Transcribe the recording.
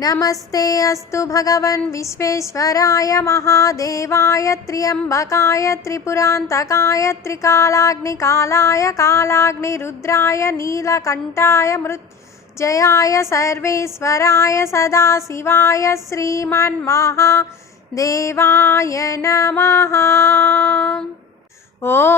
नमस्ते अस्तु भगवन् विश्वेश्वराय महादेवाय त्र्यम्बकाय त्रिपुरान्तकाय त्रिकालाग्निकालाय कालाग्निरुद्राय नीलकण्ठाय मृत्युजयाय सर्वेश्वराय सदाशिवाय श्रीमन्महादेवाय नमः। ॐ